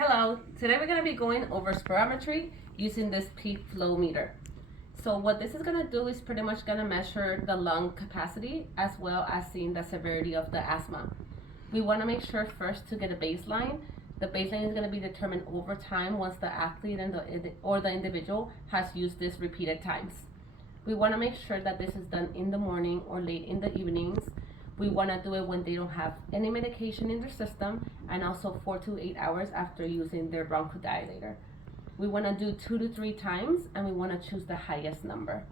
Hello, today we're going to be going over spirometry using this peak flow meter. So what this is going to do is pretty much going to measure the lung capacity as well as seeing the severity of the asthma. We want to make sure first to get a baseline. The baseline is going to be determined over time once the athlete and the individual has used this repeated times. We want to make sure that this is done in the morning or late in the evenings. We want to do it when they don't have any medication in their system, and also 4 to 8 hours after using their bronchodilator. We want to do 2 to 3 times, and we want to choose the highest number.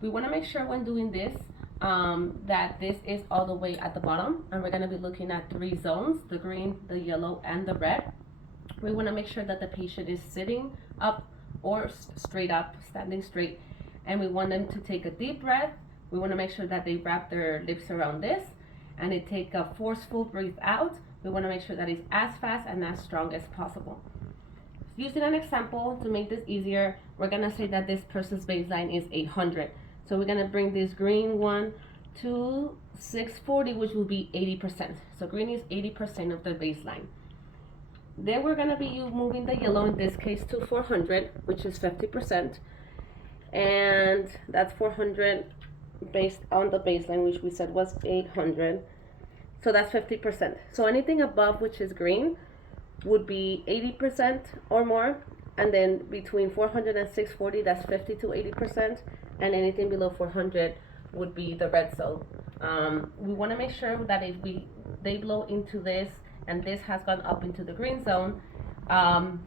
We want to make sure when doing this that this is all the way at the bottom, and we're going to be looking at 3 zones: the green, the yellow, and the red. We want to make sure that the patient is sitting up or straight up, standing straight, and we want them to take a deep breath. We want to make sure that they wrap their lips around this and they take a forceful breath out. We want to make sure that it's as fast and as strong as possible. Using an example to make this easier, we're going to say that this person's baseline is 800. So we're going to bring this green one to 640, which will be 80%. So green is 80% of the baseline. Then we're going to be moving the yellow, in this case, to 400, which is 50%. And that's 400 based on the baseline, which we said was 800. So that's 50%. So anything above, which is green, would be 80% or more. And then between 400 and 640, that's 50 to 80%. And anything below 400 would be the red zone. We want to make sure that if they blow into this and this has gone up into the green zone,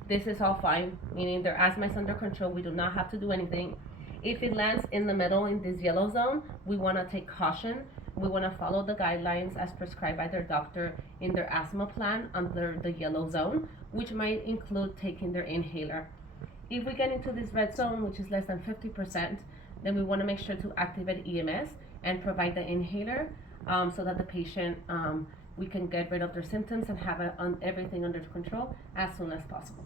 this is all fine, meaning their asthma is under control. We do not have to do anything. If it lands in the middle in this yellow zone, we want to take caution. We want to follow the guidelines as prescribed by their doctor in their asthma plan under the yellow zone, which might include taking their inhaler. If we get into this red zone, which is less than 50%, then we want to make sure to activate EMS and provide the inhaler so that the patient, we can get rid of their symptoms and have everything under control as soon as possible.